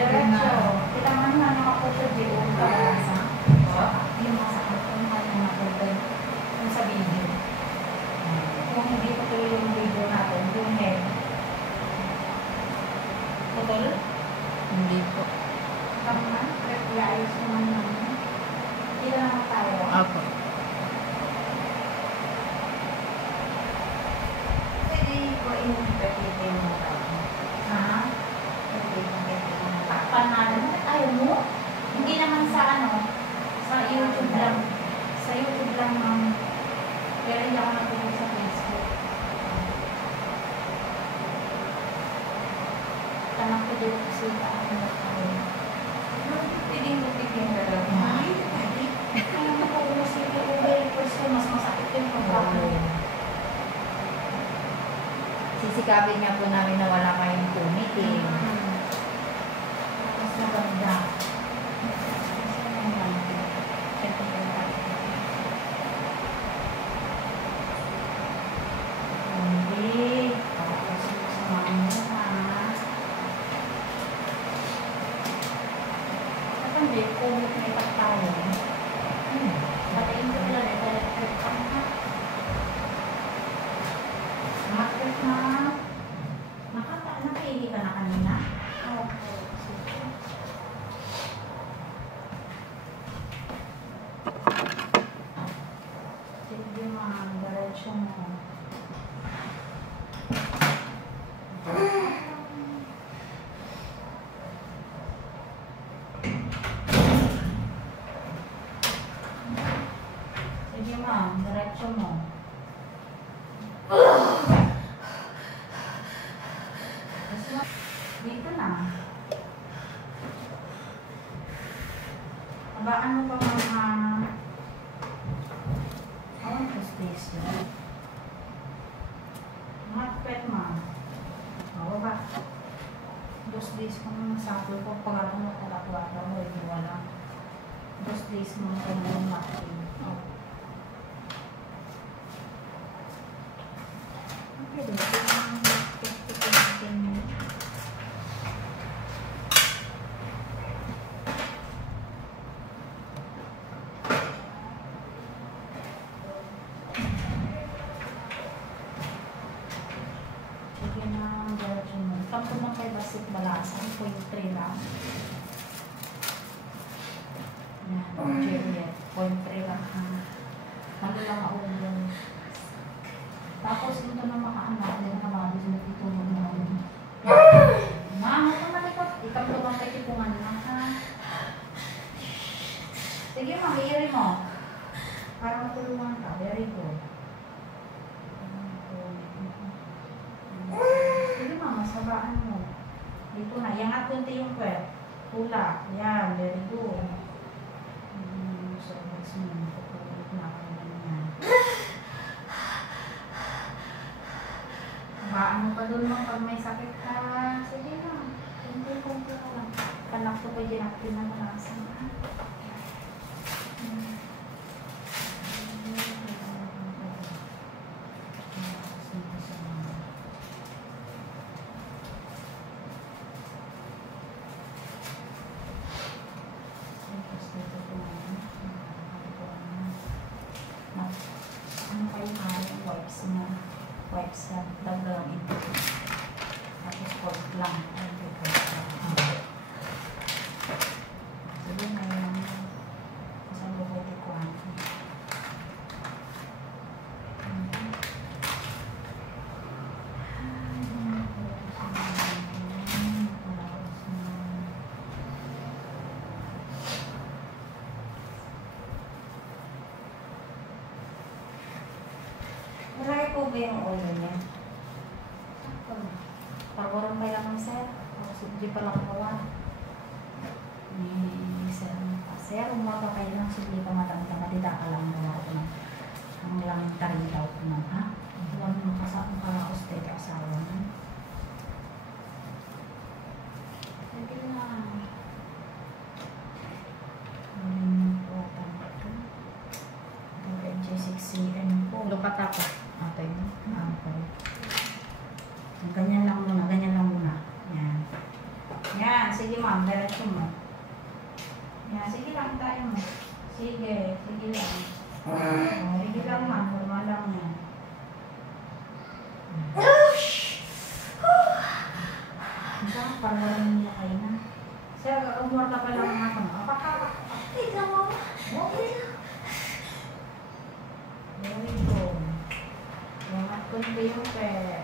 Diretso. Kita man nga nakapupod yung kabalasa. Yung masakit kung ano nakapupod. Kung sa video. Kung hindi pa tuloy yung video natin, yung head. Putol? Hindi po. Tama? Iayos naman naman. Hindi na naman tayo. Apo. Pwede ko in-repete mo daw. Ha? Takpan na naman. Ayaw mo? Hindi naman sa ano, sa YouTube lang. Sa YouTube lang, ma'am. Pero hindi ako natulog sa Facebook. Tanang ko dito kasi ano na tayo. Piling-piling ka daw. Ay, kaya makakulas yung over. First mas masakit yung pagkakaroon. Sisikapin nga po namin na wala kayong tumiting. Mas maganda. Hindi. Tapos samahan mo ha. Hindi, kumit na itak tayo. Patayin ko lang eh. Electric ka na. Electric na. Napili ka na kanina? Oo. Sige. Sige ma'am, diretso mo. Sige ma'am, diretso mo. Dito na. Abaan mo pa mga space yun. Matpet ma'am. Oo ba? 2 days kung masapol ko pag ako nakalakwata mo, hindi wala. 2 days mo kung matpet. Okay, dito lang. Sige na, diretso mo. Tampo ng kay Basit Balasan, 0.3 lang. Yan, Juliet, 0.3 lang ha. Ano lang ako yun. Tapos ito na makaanak, hindi na nakabagos na itulog na ako. Ma'am, ito malikot. Ikaplo kang katipungan na ha. Sige ma'am, iiri mo. Para matulungan ka. Very good. Sige ma'am, masabaan mo. Dito na. Iangat kunti yung kwet. Tula. Yan, very good. So, next mo. Tutulog na ako ganyan. Baan mo pa doon mo pag may sakit ka. Sige na. Kunti-kunti ka lang. Kanak ko pa dyan at pinamalasan ka. Ano kayo kaya wipes na? Wipes na dagdagang ito. Tapos pork lang. Sige na yan. Saan bubuti ko Maray po ba yung ulo niya? Pag-orang may lang ang sir. Di pa lang kawa. Sir, sir, umaga kayo lang. Sige pa matangka. Matita ka lang nawa ko na. Ang lang tarin daw ko na, ha? Huwag mo kasakong kalakos tayo ka asawa na. Sige lang. Lupat ako. Okay. Okay. Ganyan lang muna. Ganyan lang muna. Yan. Yan, sige ma'am, diretso mo. Yan, sige lang tayo mo. Sige, sige lang. Sige lang ma'am, normal lang yan. Saan pa walang nila kayo na? Sir, umorta pa lang ang ako. Ikaw mo. Okay. Very good. Yung at kunti yung pet.